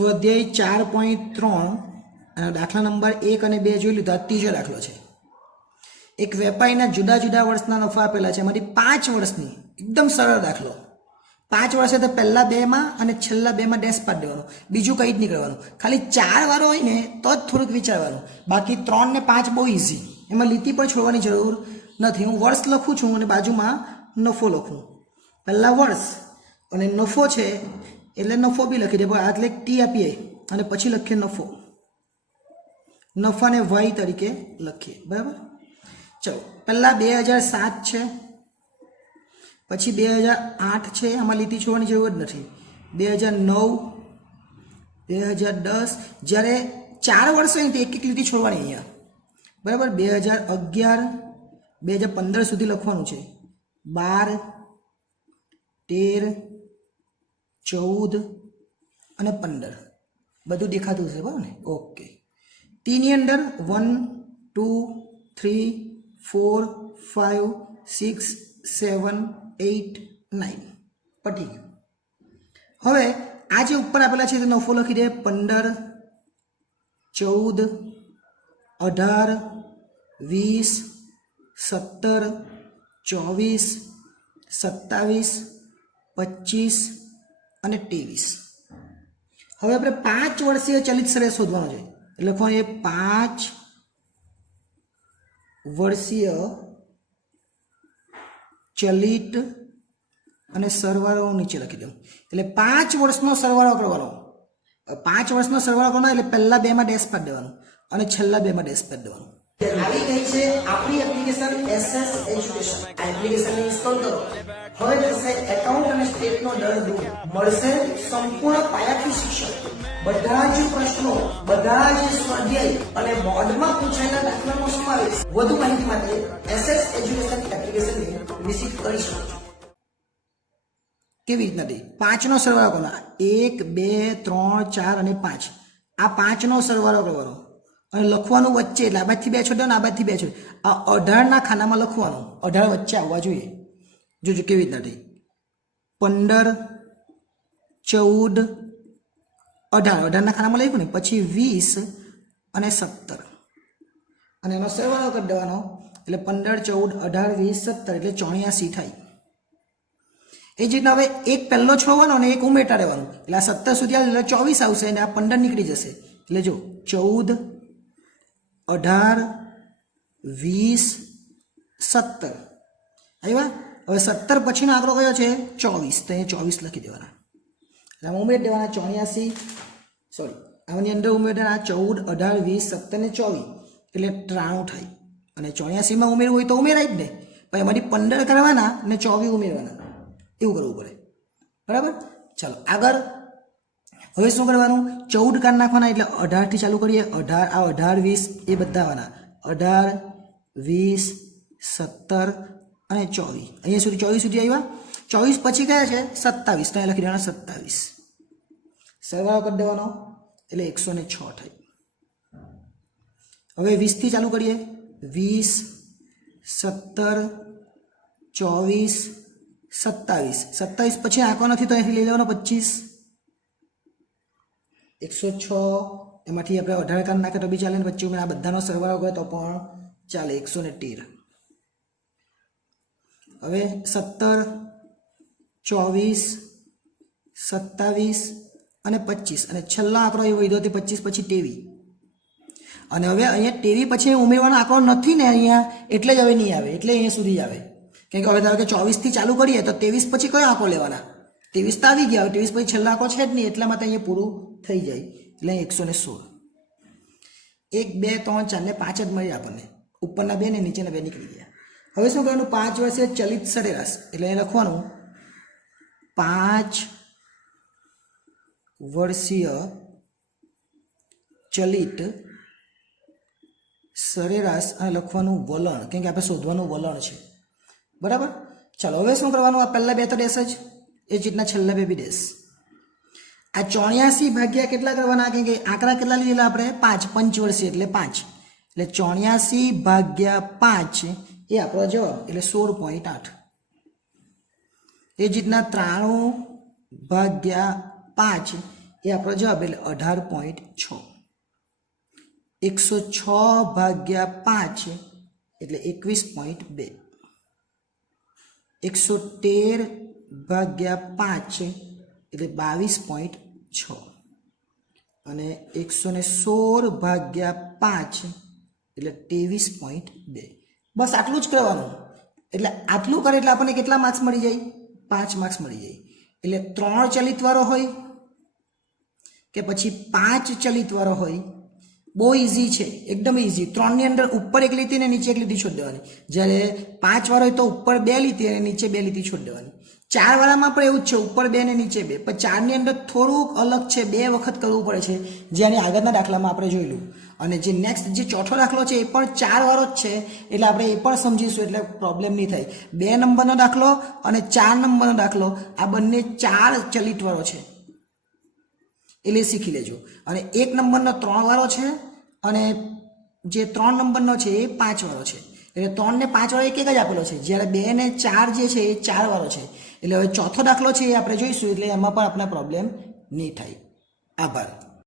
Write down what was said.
સ્વાધ્યાય 4.3 દાખલા નંબર 1 અને 2 જોઈ લીધો. આ ત્રીજો દાખલો છે. એક વેપારીના જુદા જુદા વર્ષના નફા આપેલા છે. એમાંથી 5 વર્ષની એકદમ સરળ દાખલો. 5 વર્ષે તો પહેલા 2માં અને છેલ્લા 2માં ડેશ પાડી દેવાનો, બીજું કંઈ જ નહીં કરવાનું. ખાલી 4 વારો હોય ને તો જ થોડુંક વિચારવાનું, બાકી 3 ને 5 બહુ ઇઝી. એમાં લીટી પણ છોડવાની જરૂર નથી. હું વર્ષ લખું છું અને બાજુમાં નફો લખું. પહેલા વર્ષ અને નફો છે એટલે નફો બી લખી દે, પણ આ એટલે ટી આપીએ અને પછી લખીએ નફો. નફાને વાય તરીકે લખીએ, બરાબર. ચલો, પહેલા 2007 છે, પછી 2008 છે, આમાં લીટી છોડવાની જરૂર જ નથી. 2009, 2010, જ્યારે 4 વર્ષ હોય ને તો એક એક લીટી છોડવાની અહીંયા, બરાબર. 2011, 2015 સુધી લખવાનું છે. 12, 13, 14 અને 15 બધું દેખાતું હશે, બરાબર ને? ઓકે. ટીની અંદર 1, 2, 3, 4, 5, 6, 7, 8, 9 પટી ગયું. હવે આ જે ઉપર આપેલા છે તે નફો લખી દે. 15, 14, 18, 20, 17, 24, 27, 25 અને 23. હવે આપણે 5 વર્ષીય ચલિત સરેરાશ શોધવાનો છે. એટલે લખવાનું એ 5 વર્ષીય ચલિત અને સરવાળો નીચે લખી દઉં. એટલે 5 વર્ષનો સરવાળો કરવાનો. 5 વર્ષનો સરવાળો કરવાનો એટલે પહેલા 2માં ડેશ પાડી દેવાનું અને છેલ્લા 2માં ડેશ પાડી દેવાનું. આવી ગઈ છે આપણી એપ્લિકેશન SS એજ્યુકેશન. આ એપ્લિકેશનને ઇન્સ્ટોલ કરો. હવે થશે એકાઉન્ટ અને સ્ટેટનો દર દૂર. મળશે સંપૂર્ણ પાયાથી શિક્ષણ. બધા જ પ્રશ્નો, બધા જ સ્વાધ્યાય અને બોર્ડમાં પૂછાયેલા દાખલાનો સમાવેશ. વધુ માહિતી માટે SS એજ્યુકેશન એપ્લિકેશનને વિઝિટ કરી શકો છો. કેવી રીતના તે 5નો સરવાળો કરવાનો. 1, 2, 3, 4 અને 5. આ 5નો સરવાળો કરવાનો અને લખવાનું વચ્ચે, એટલે આ બાજુથી 2 છોડો ને આ બાજુથી 2 છોડો. આ 18ના ખાનામાં લખવાનું, 18 વચ્ચે આવવા જોઈએ. જોજો કેવી રીતના થઈ. 15, 14, 18ના ખાનામાં લખ્યું ને, પછી 20 અને 17 અને એનો સરવાળો કરી દેવાનો. એટલે 15, 14, 18, 20, 17 એટલે 84 થાય. એ જ રીતના હવે એક પહેલો છોડવાનો અને એક ઉમેરતા રહેવાનું. એટલે આ 17 સુધી આવે એટલે 24 આવશે અને આ 15 નીકળી જશે. એટલે જો 14, 18, 20, 17 આવ્યા. હવે 17 પછીનો આંકડો કયો છે? 24. તો અહીંયા 24 લખી દેવાના. આમાં ઉમેરી દેવાના 84, સોરી આની અંદર ઉમેરી દેવાના 14, 18, 20, 17 ને 24 એટલે 93 થાય. અને 84માં ઉમેરવું હોય તો ઉમેરાય જ ને, પણ એમાંથી 15 કરવાના ને 24 ઉમેરવાના, એવું કરવું પડે, બરાબર. ચાલો આગળ. હવે શું કરવાનું? 14 કાઢ નાખવાના એટલે 18 થી ચાલુ કરીએ. 18, આ 18, 20 એ બધા આવવાના. 18, 20, 17 અને 24. અહીંયા સુધી 24 સુધી આવ્યા. 24 પછી કયા છે? 27. તો અહીંયા લખી દેવાના 27. સરવાળો કરી દેવાનો એટલે 106 થાય. હવે 20 થી ચાલુ કરીએ. 20, 17, 24, 27. 27 પછી આંકવા નથી તો અહીંથી લઈ લેવાનો 25. 106 એમાંથી આપણે 18 કાઢી નાખે તો બી ચાલે ને, વચ્ચે આ બધાનો સરવાળો કરે તો પણ ચાલે. 113. હવે 17, 24, 27 અને 25 અને છેલ્લો આંકડો એ વધ્યો તે 25 પછી 23. અને હવે અહીંયા 23 પછી ઉમેરવાનો આંકડો નથી ને અહીંયા, એટલે જ હવે નહીં આવે, એટલે અહીંયા સુધી જ આવે. કેમ કે હવે ધારો કે 24 થી ચાલુ કરીએ તો 23 પછી કયો આંકડો લેવાના? 23 તો આવી ગયા. હવે 23 પછી છેલ્લો આંકડો છે જ નહીં, એટલા માટે અહીંયા પૂરું થઈ જાય. એટલે 116. 1, 2, 3, 4 ને 5 જ મળી આપણને. ઉપરના 2 ને નીચેના 2 નીકળી ગયા. હવે શું કરવાનું? 5 વર્ષે ચલિત સરેરાશ એટલે એ લખવાનું 5 વર્ષીય ચલિત સરેરાશ અને લખવાનું વલણ, કેમ કે આપણે શોધવાનું વલણ છે, બરાબર. ચાલો હવે શું કરવાનું? આ પહેલા 2 તો ડેશ જ, એ જ રીતના છેલ્લા 2 બી ડેશ. આ 84 ભાગ્યા કેટલા કરવાના? કેમ કે આંકડા કેટલા લીધેલા આપણે? 5. પંચવર્ષીય એટલે 5 એટલે 84 ભાગ્યા 5 એ આપણો જવાબ એટલે 16.8. એ જ રીતના 93 ભાગ્યા 5 એ આપણો જવાબ એટલે 18.6. 106 ભાગ્યા 5 એટલે 21.2. 113 ભાગ્યા 5 એટલે 22.6 અને 116 ભાગ્યા 5 એટલે 23.2. બસ આટલું જ કરવાનું. એટલે આટલું કરે એટલે આપણને કેટલા માર્ક્સ મળી જાય? 5 માર્ક્સ મળી જાય. એટલે 3 ચલિતવાળો હોય કે પછી 5 ચલિતવાળો હોય, બહુ ઇઝી છે, એકદમ ઇઝી. 3 ની અંદર ઉપર એક લીટી ને નીચે એક લીટી છોડી દેવાની. જ્યારે 5 વાળો હોય તો ઉપર 2 લીટી અને નીચે 2 લીટી છોડી દેવાની. 4 વાળામાં પણ એવું જ છે, ઉપર 2 ને નીચે 2. પણ 4 ની અંદર થોડુંક અલગ છે, 2 વખત કરવું પડે છે, જેને આગળના દાખલામાં આપણે જોયેલું. અને જે નેક્સ્ટ જે ચોથો દાખલો છે એ પણ 4 વાળો જ છે, એટલે આપણે એ પણ સમજીશું, એટલે પ્રોબ્લેમ નહીં થાય. 2 નંબરનો દાખલો અને 4 નંબરનો દાખલો, આ બંને 4 ચલિતવાળો છે, એટલે શીખી લેજો. અને 1 નંબરનો 3 વાળો છે અને જે 3 નંબરનો છે એ 5 વાળો છે. એટલે 3 ને 5 વાળો એક જ આપેલો છે, જ્યારે 2 ને 4 જે છે એ 4 વાળો છે. એટલે હવે ચોથો દાખલો છે એ આપણે જોઈશું, એટલે એમાં પણ આપણે પ્રોબ્લેમ નહીં થાય. આભાર.